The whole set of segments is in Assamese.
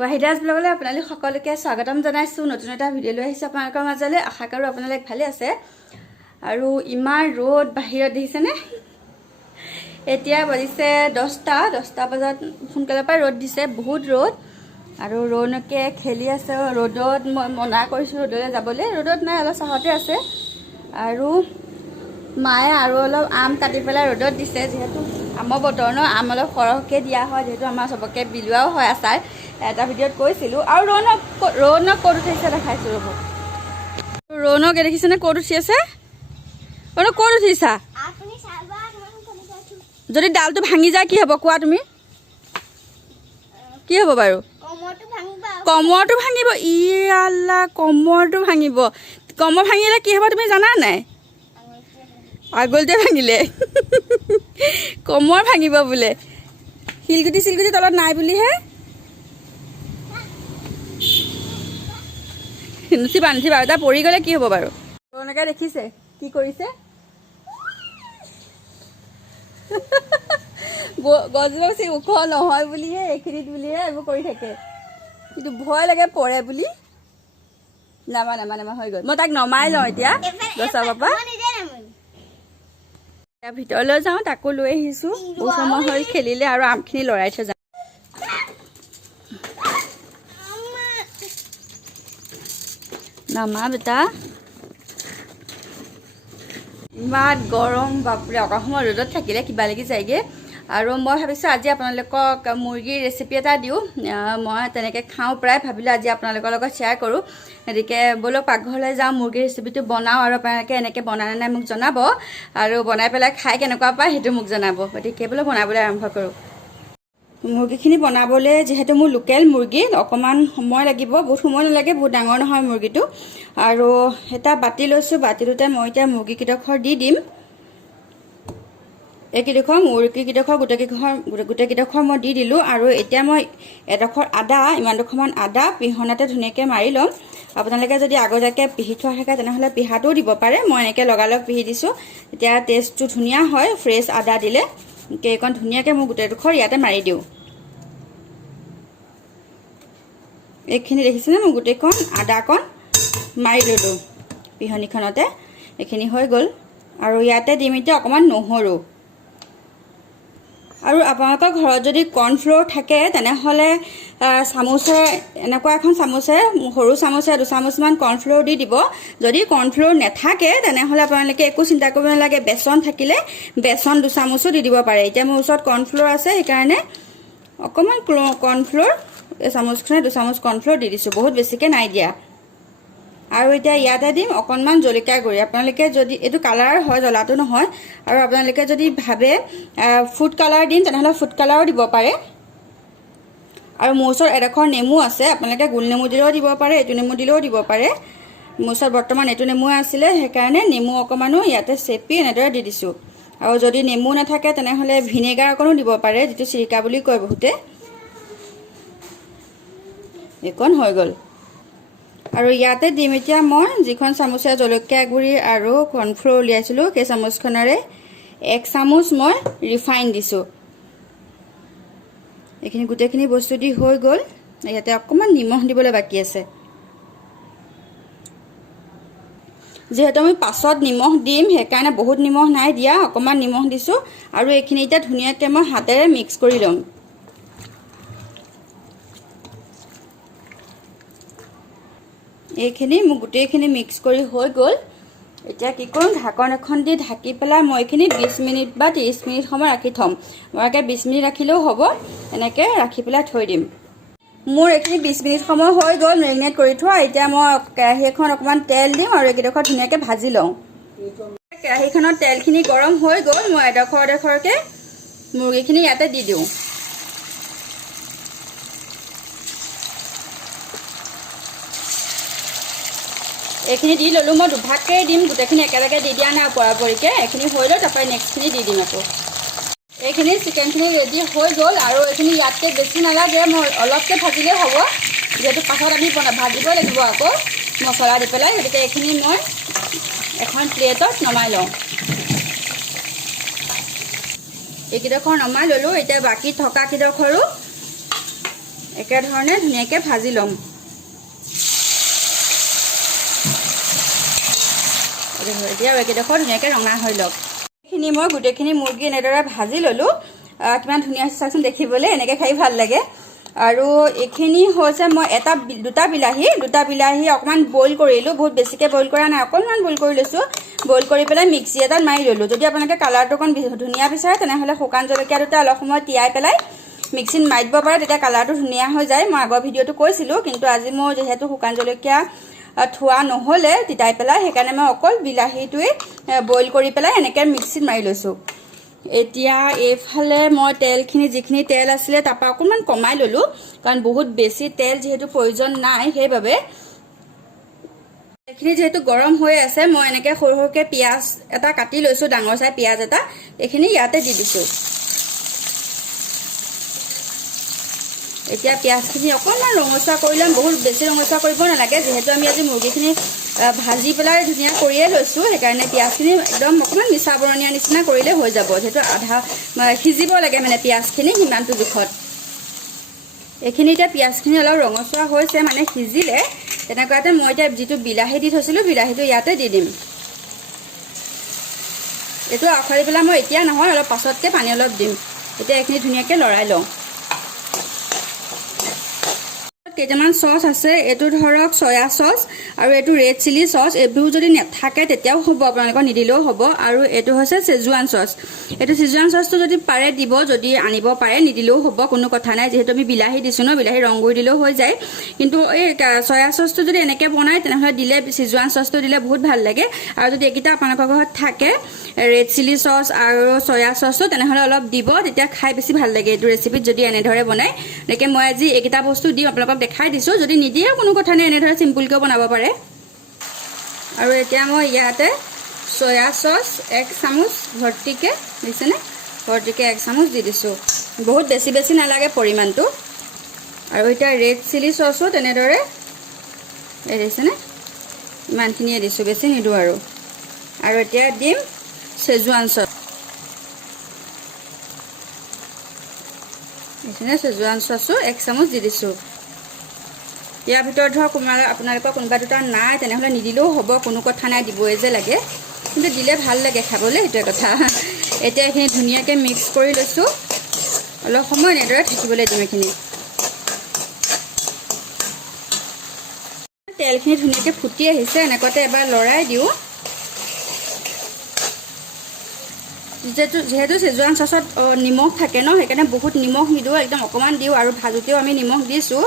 Wahida's blogলে আপোনালোক সকলোকে স্বাগতম জনাইছো নতুন এটা ভিডিও লৈ আহিছো আপোনালোকৰ মাজলৈ আশা কৰো আপোনালোক ভালে আছে আৰু ইমান ৰ'দ বাহিৰত দেখিছেনে এতিয়া বজিছে 10টা বজাত সোনকালে পৰা ৰ'দ দিছে বহুত ৰ'দ আৰু ৰৌনকে খেলি আছে ৰ'দত মই মনা কৰিছো ৰ'দলৈ যাবলৈ ৰ'দত নাই অলপ চাহতে আছে আৰু মায়ে আৰু অলপ আম কাটি পেলাই ৰ'দত দিছে যেহেতু আমৰ বতৰ ন আম অলপ সৰহকৈ দিয়া হয় যেহেতু আমাৰ সবকে বিলুৱাও হয় আচাৰ এটা ভিডিঅ'ত কৈছিলো আৰু ৰৌনক ক'ত উঠিছে দেখাইছো ৰ'ব ৰৌনক দেখিছেনে ক'ত উঠি আছে ৰৌনক ক'ত উঠিছা যদি ডালটো ভাঙি যায় কি হ'ব কোৱা তুমি কি হ'ব বাৰু কমৰটো ভাঙিব ই আল্লাহ কমৰটো ভাঙিব কমৰ ভাঙিলে কি হ'ব তুমি জানা নাই আগলতে ভাঙিলে কমৰ ভাঙিব বোলে শিলগুটি তলত নাই বুলিহে নুচিবা এটা পৰি গ'লে কি হ'ব বাৰু ৰৌনকে দেখিছে কি কৰিছে গছজোপা বেছি ওখ নহয় বুলিহে এইখিনিত বুলিহে এইবোৰ কৰি থাকে কিন্তু ভয় লাগে পৰে বুলি নামা হৈ গ'ল মই তাক নমাই লওঁ এতিয়া গছৰ পৰা ভিতৰলৈ যাওঁ তাকো লৈ আহিছোঁ বহুত সময় হ'ল খেলিলে আৰু আমখিনি লৰাই থৈ যাওঁ নামা বেটা ইমান গৰম বাপৰে অকণ সময় ৰ'দত থাকিলে কিবা লাগি যায়গৈ আৰু মই ভাবিছোঁ আজি আপোনালোকক মুৰ্গীৰ ৰেচিপি এটা দিওঁ মই তেনেকৈ খাওঁ প্ৰায় ভাবিলোঁ আজি আপোনালোকৰ লগত শ্বেয়াৰ কৰোঁ গতিকে ব'লক পাকঘৰলৈ যাওঁ মুৰ্গীৰ ৰেচিপিটো বনাওঁ আৰু আপোনালোকে এনেকৈ বনাই নাই মোক জনাব আৰু বনাই পেলাই খাই কেনেকুৱা পায় সেইটো মোক জনাব গতিকে ব'লক বনাবলৈ আৰম্ভ কৰোঁ মুৰ্গীখিনি বনাবলৈ যিহেতু মোৰ লোকেল মুৰ্গী অকণমান সময় লাগিব বহুত সময় নালাগে বহুত ডাঙৰ নহয় মুৰ্গীটো আৰু এটা বাতি লৈছোঁ বাতিটোতে মই এতিয়া মুৰ্গীকেইডোখৰ দি দিম এইকেইডোখৰ মুৰ্গীকেইডোখৰ গোটেইকেইডোখৰ মই দি দিলোঁ আৰু এতিয়া মই এডোখৰ আদা ইমানডোখৰমান আদা পিহনাতে ধুনীয়াকৈ মাৰি ল'ম আপোনালোকে যদি আগতীয়াকৈ পিহি থোৱা থাকে তেনেহ'লে পিহাটোও দিব পাৰে মই এনেকৈ লগালগ পিহি দিছোঁ তেতিয়া টেষ্টটো ধুনীয়া হয় ফ্ৰেছ আদা দিলে কেইকণ ধুনীয়াকৈ মই গোটেইডোখৰ ইয়াতে মাৰি দিওঁ এইখিনি দেখিছেনে মই গোটেইকণ আদাকণ মাৰি ল'লোঁ পিহনিখনতে এইখিনি হৈ গ'ল আৰু ইয়াতে দিম এতিয়া অকণমান নহৰু আৰু আপোনালোকৰ ঘৰত যদি কৰ্ণফ্ল'ৰ থাকে তেনেহ'লে চামুচে এনেকুৱা এখন চামুচে সৰু চামুচে 2 চামুচমান কৰ্ণফ্ল'ৰ দি দিব যদি কৰ্ণফ্ল'ৰ নাথাকে তেনেহ'লে আপোনালোকে একো চিন্তা কৰিব নালাগে বেচন থাকিলে বেচন 2 চামুচো দি দিব পাৰে এতিয়া মোৰ ওচৰত কৰ্ণফ্ল'ৰ আছে সেইকাৰণে অকণমান কৰ্ণফ্ল'ৰ এই চামুচখনে 2 চামুচ কৰ্ণফ্ল'ৰ দি দিছোঁ বহুত বেছিকৈ নাই দিয়া আৰু এতিয়া ইয়াতে দিম অকণমান জলকীয়া গুড়ি আপোনালোকে যদি এইটো কালাৰ হয় জ্বলাটো নহয় আৰু আপোনালোকে যদি ভাবে ফুড কালাৰ দিম তেনেহ'লে ফুড কালাৰো দিব পাৰে আৰু মোৰ ওচৰত এডোখৰ নেমু আছে আপোনালোকে গোল নেমু দিলেও দিব পাৰে এইটো নেমু দিলেও দিব পাৰে মোৰ ওচৰত বৰ্তমান এইটো নেমু আছিলে সেইকাৰণে নেমু অকণমানো ইয়াতে চেপি এনেদৰে দি দিছোঁ আৰু যদি নেমু নাথাকে তেনেহ'লে ভিনেগাৰ অকণো দিব পাৰে যিটো চিৰিকা বুলি কয় বহুতে এইকণ হৈ গ'ল আৰু ইয়াতে দিম এতিয়া মই যিখন চামুচে জলকীয়া গুড়ি আৰু কৰ্ণফ্ল'ৰ উলিয়াইছিলোঁ সেই চামুচখনেৰে 1 চামুচ মই ৰিফাইন দিছোঁ এইখিনি গোটেইখিনি বস্তু দি হৈ গ'ল ইয়াতে অকণমান নিমখ দিবলৈ বাকী আছে যিহেতু আমি পাছত নিমখ দিম সেইকাৰণে বহুত নিমখ নাই দিয়া অকণমান নিমখ দিছোঁ আৰু এইখিনি এতিয়া ধুনীয়াকৈ মই হাতেৰে মিক্স কৰি ল'ম এইখিনি মোক গোটেইখিনি মিক্স কৰি হৈ গ'ল এতিয়া কি কৰোঁ ঢাকন এখন দি ঢাকি পেলাই মই এইখিনি 20 মিনিট বা 30 মিনিট সময় ৰাখি থ'ম মই 20 মিনিট ৰাখিলেও হ'ব এনেকৈ ৰাখি পেলাই থৈ দিম মোৰ এইখিনি 20 মিনিট সময় হৈ গ'ল মেৰিনেট কৰি থোৱা এতিয়া মই কেৰাহী এখন অকণমান তেল দিম আৰু এইকেইডোখৰ ধুনীয়াকৈ ভাজি লওঁ কেৰাহীখনত তেলখিনি গৰম হৈ গ'ল মই এডোখৰকৈ মুৰ্গীখিনি ইয়াতে দি দিওঁ এইখিনি দি ল'লোঁ মই দুভাগকৈ দিম গোটেইখিনি একেলগে দি দিয়া নাই পৰাপৰিকৈ এইখিনি হৈ লৈ তাৰপৰা নেক্সটখিনি দি দিম আকৌ এইখিনি চিকেনখিনি ৰেডি হৈ গ'ল আৰু এইখিনি ইয়াতকৈ বেছি নালাগে মই অলপকৈ ভাজিলেই হ'ব যিহেতু পাছত আমি ভাজিবই লাগিব আকৌ মছলা দি পেলাই গতিকে এইখিনি মই এখন প্লেটত নমাই লওঁ এইকেইডোখৰ নমাই ল'লোঁ এতিয়া বাকী থকা কেইডোখৰো একেধৰণে ধুনীয়াকৈ ভাজি ল'ম। এতিয়া একেডোখৰ ধুনীয়াকৈ ৰঙা হৈ লওক। এইখিনি মই গোটেইখিনি মুৰ্গী এনেদৰে ভাজি ল'লোঁ। কিমান ধুনীয়া হৈছে চাওকচোন দেখিবলৈ, এনেকৈ খাই ভাল লাগে। আৰু এইখিনি হৈছে মই দুটা বিলাহী অকণমান বইল কৰিলোঁ, বহুত বেছিকৈ বইল কৰা নাই, অকণমান বইল কৰি লৈছোঁ। বইল কৰি পেলাই মিক্সি এটাত মাৰি ল'লোঁ। যদি আপোনালোকে কালাৰটো অকণ ধুনীয়া বিচাৰে তেনেহ'লে শুকান জলকীয়া দুটা অলপ সময় তিয়াই পেলাই মিক্সিত মাৰি দিব পাৰে, তেতিয়া কালাৰটো ধুনীয়া হৈ যায়। মই আগৰ ভিডিঅ'টো কৈছিলোঁ, কিন্তু আজি মোৰ যিহেতু শুকান জলকীয়া থোৱা নহ'লে তিতাই পেলাই, সেইকাৰণে মই অকল বিলাহীটোৱে বইল কৰি পেলাই এনেকৈ মিক্সিত মাৰি লৈছোঁ। এতিয়া এইফালে মই তেলখিনি যিখিনি তেল আছিলে তাৰপৰা অকণমান কমাই ল'লোঁ, কাৰণ বহুত বেছি তেল যিহেতু প্ৰয়োজন নাই, সেইবাবে এইখিনি যিহেতু গৰম হৈ আছে, মই এনেকৈ সৰু সৰুকৈ পিঁয়াজ এটা কাটি লৈছোঁ, ডাঙৰ চাই পিঁয়াজ এটা, এইখিনি ইয়াতে দি দিছোঁ। এতিয়া পিঁয়াজখিনি অকণমান ৰঙচুৱা কৰি ল'ম, বহুত বেছি ৰঙচুৱা কৰিব নালাগে, যিহেতু আমি আজি মুৰ্গীখিনি ভাজি পেলাই ধুনীয়া কৰিয়ে লৈছোঁ, সেইকাৰণে পিঁয়াজখিনি একদম অকণমান মিঠা বৰণীয়া নিচিনা কৰিলে হৈ যাব, যিহেতু আধা সিজিব লাগে মানে পিঁয়াজখিনি সিমানটো জোখত। এইখিনি এতিয়া পিঁয়াজখিনি অলপ ৰঙচুৱা হৈছে, মানে সিজিলে, তেনেকুৱাতে মই এতিয়া যিটো বিলাহী দি থৈছিলোঁ বিলাহীটো ইয়াতে দি দিম। এইটো আখৰি পেলাই মই এতিয়া নহয়, অলপ পাছতকৈ পানী অলপ দিম। এতিয়া এইখিনি ধুনীয়াকৈ লৰাই লওঁ। কেইটামান চচ আছে, এইটো ধৰক চয়া চচ আৰু এইটো ৰেড চিলি চচ, এইবোৰ যদি নাথাকে তেতিয়াও হ'ব, আপোনালোকৰ নিদিলেও হ'ব। আৰু এইটো হৈছে চেজুৱান চচ, এইটো চেজুৱান চচটো যদি পাৰে দিব, যদি আনিব পাৰে, নিদিলেও হ'ব, কোনো কথা নাই, যিহেতু আমি বিলাহী দিছোঁ ন, বিলাহী ৰং কৰি দিলেও হৈ যায়। কিন্তু এই চয়া চচটো যদি এনেকৈ বনায় তেনেহ'লে দিলে চেজুৱান চচটো দিলে বহুত ভাল লাগে। আৰু যদি এইকেইটা আপোনালোকৰ ঘৰত থাকে, ৰেড চিলি চচ আৰু চয়া চচটো, তেনেহ'লে অলপ দিব, তেতিয়া খাই বেছি ভাল লাগে এইটো ৰেচিপিত যদি এনেদৰে বনায়। গতিকে মই আজি এইকেইটা বস্তু দিম, আপোনালোকক দেখাই দিছোঁ, যদি নিদিয়ে কোনো কথা নাই, এনেদৰে চিম্পুলকৈও বনাব পাৰে। আৰু এতিয়া মই ইয়াতে চয়া চচ 1 চামুচ ভৰ্তিকৈ দিছেনে, ভৰ্তিকৈ 1 চামুচ দি দিছোঁ, বহুত বেছি নালাগে পৰিমাণটো। আৰু এতিয়া ৰেড চিলি চচো তেনেদৰে দিছেনে, ইমানখিনিয়ে দিছোঁ, বেছি নিদিওঁ আৰু এতিয়া দিম চেজুৱান চচ দিছেনে, চেজুৱান চচো 1 চামুচ দি দিছোঁ। ইয়াৰ ভিতৰত ধৰক আপোনালোকৰ কোনোবা দুটা নাই তেনেহ'লে নিদিলেও হ'ব, কোনো কথা নাই, দিবই যে লাগে, কিন্তু দিলে ভাল লাগে খাবলৈ, সেইটোৱে কথা। এতিয়া এইখিনি ধুনীয়াকৈ মিক্স কৰি লৈছোঁ, অলপ সময় এনেদৰে থাকিবলৈ দিম। এইখিনি তেলখিনি ধুনীয়াকৈ ফুটি আহিছে, এনেকুৱাতে এবাৰ লৰাই দিওঁ। যিহেতু চেজুৱান চচত নিমখ থাকে ন, সেইকাৰণে বহুত নিমখ নিদিওঁ, একদম অকণমান দিওঁ। আৰু ভাজোতেও আমি নিমখ দিছোঁ।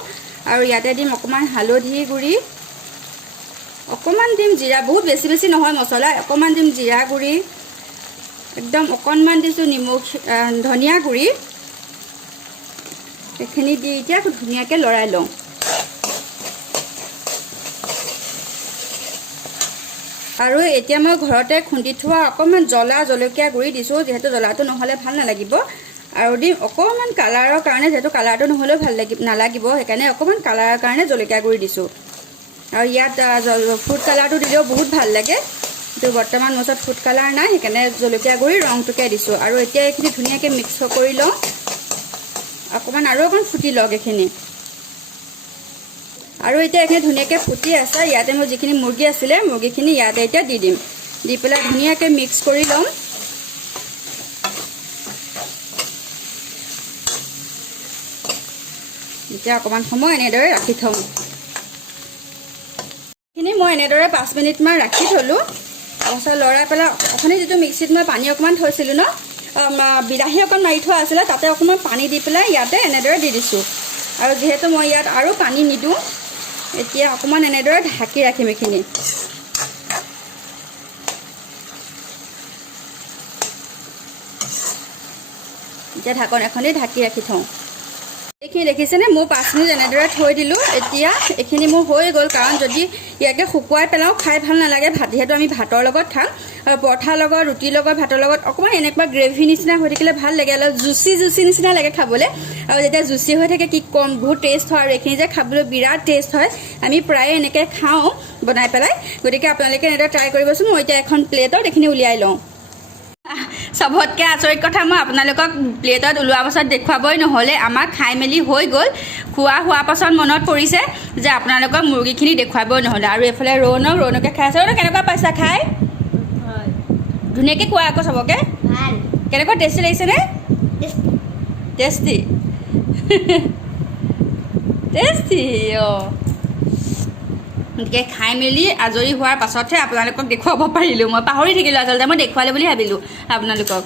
আৰু ইয়াতে দিম অকণমান হালধি গুড়ি, অকণমান দিম জিৰা, বহুত বেছি নহয় মছলা, অকণমান দিম জিৰা গুড়ি, একদম অকণমান দিছোঁ নিমখ, ধনিয়া গুড়ি, এইখিনি দি এতিয়া ধুনীয়াকৈ লৰাই লওঁ। আৰু এতিয়া মই ঘৰতে খুন্দি থোৱা অকণমান জলকীয়া গুড়ি দিছোঁ, যিহেতু জ্বলাটো নহ'লে ভাল নালাগিব। আৰু দিম অকণমান কালাৰৰ কাৰণে, যিহেতু কালাৰটো নহ'লেও ভাল নালাগিব, সেইকাৰণে অকণমান কালাৰৰ কাৰণে জলকীয়া গুড়ি দিছোঁ। আৰু ইয়াত ফুড কালাৰটো দিলেও বহুত ভাল লাগে, কিন্তু বৰ্তমান মোৰ ওচৰত ফুড কালাৰ নাই, সেইকাৰণে জলকীয়া গুড়ি ৰংটোকে দিছোঁ। আৰু এতিয়া এইখিনি ধুনীয়াকৈ মিক্স কৰি লওঁ, অকণমান আৰু অকণমান ফুটি লওক এইখিনি। আৰু এতিয়া এইখিনি ধুনীয়াকৈ ফুটি আছে, ইয়াতে মোৰ যিখিনি মুৰ্গী আছিলে মুৰ্গীখিনি ইয়াতে এতিয়া দি দিম, দি পেলাই ধুনীয়াকৈ মিক্স কৰি ল'ম। এতিয়া অকণমান সময় এনেদৰে ৰাখি থ'ম। এইখিনি মই এনেদৰে 5 মিনিটমান ৰাখি থ'লোঁ। তাৰপিছত লৰাই পেলাই অথনি যিটো মিক্সিত মই পানী অকণমান থৈছিলোঁ ন, বিলাহী অকণ মাৰি থোৱা আছিলে, তাতে অকণমান পানী দি পেলাই ইয়াতে এনেদৰে দি দিছোঁ। আৰু যিহেতু মই ইয়াত আৰু পানী নিদিওঁ, এতিয়া অকণমান এনেদৰে ঢাকি ৰাখিম এইখিনি। এতিয়া ঢাকন এখনেই ঢাকি ৰাখি থওঁ। এইখিনি দেখিছেনে, মোৰ 5 মিনিট এনেদৰে থৈ দিলোঁ। এতিয়া এইখিনি মোৰ হৈ গ'ল, কাৰণ যদি ইয়াকে শুকুৱাই পেলাওঁ খাই ভাল নালাগে, যিহেতু আমি ভাতৰ লগত খাম, আৰু পৰঠাৰ লগত, ৰুটিৰ লগত, ভাতৰ লগত অকণমান এনেকুৱা গ্ৰেভি নিচিনা হৈ থাকিলে ভাল লাগে, অলপ জুচি নিচিনা লাগে খাবলৈ। আৰু যেতিয়া জুচি হৈ থাকে কি কম, বহুত টেষ্ট হয়। আৰু এইখিনি যে খাবলৈ বিৰাট টেষ্ট হয়, আমি প্ৰায়ে এনেকৈ খাওঁ বনাই পেলাই। গতিকে আপোনালোকে এনেদৰে ট্ৰাই কৰিবচোন। মই এতিয়া এখন প্লেটত এইখিনি উলিয়াই লওঁ। চবতকৈ আচৰিত কথা মই আপোনালোকক প্লেটত ওলোৱাৰ পাছত দেখুৱাবই নহ'লে আমাৰ খাই মেলি হৈ গ'ল খোৱা হোৱাৰ পাছত মনত পৰিছে যে আপোনালোকক মুৰ্গীখিনি দেখুৱাবই নহ'লে আৰু এইফালে ৰৌনকে খাই আছে ৰৌনক কেনেকুৱা পাইছা খাই ধুনীয়াকৈ কোৱা আকৌ চবকে কেনেকুৱা টেষ্টি লাগিছেনে টেষ্টি টেষ্টি অঁ গতিকে খাই মেলি আজৰি হোৱাৰ পাছতহে আপোনালোকক দেখুৱাব পাৰিলোঁ মই পাহৰি থাকিলোঁ আচলতে মই দেখুৱালে বুলি ভাবিলোঁ আপোনালোকক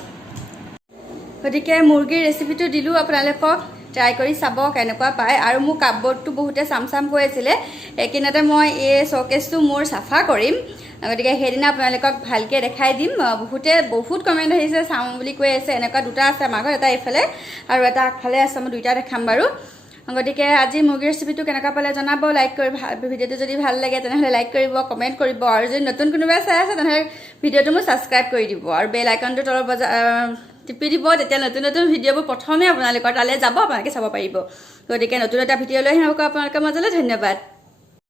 গতিকে মুৰ্গীৰ ৰেচিপিটো দিলোঁ আপোনালোকক ট্ৰাই কৰি চাব কেনেকুৱা পায় আৰু মোৰ কাপবৰ্ডটো বহুতে চাম কৈ আছিলে এইকেইদিনতে মই এই শ্ব'কেছটো মোৰ চাফা কৰিম গতিকে সেইদিনা আপোনালোকক ভালকৈ দেখাই দিম বহুত কমেণ্ট আহিছে চাওঁ বুলি কৈ আছে এনেকুৱা দুটা আছে আমাৰ ঘৰত এটা এইফালে আৰু এটা আগফালে আছে মই দুইটা দেখাম বাৰু গতিকে আজি মুৰ্গীৰ ৰেচিপিটো কেনেকুৱা পালে জনাব লাইক কৰি ভিডিঅ'টো যদি ভাল লাগে তেনেহ'লে লাইক কৰিব কমেণ্ট কৰিব আৰু যদি নতুন কোনোবাই চাই আছে তেনেহ'লে ভিডিঅ'টো মোক ছাবস্ক্ৰাইব কৰি দিব আৰু বেল আইকনটো তলত টিপি দিব তেতিয়া নতুন ভিডিঅ'বোৰ প্ৰথমে আপোনালোকৰ তালৈ যাব আপোনালোকে চাব পাৰিব গতিকে নতুন এটা ভিডিঅ' লৈ আহিব আপোনালোকৰ মাজলৈ ধন্যবাদ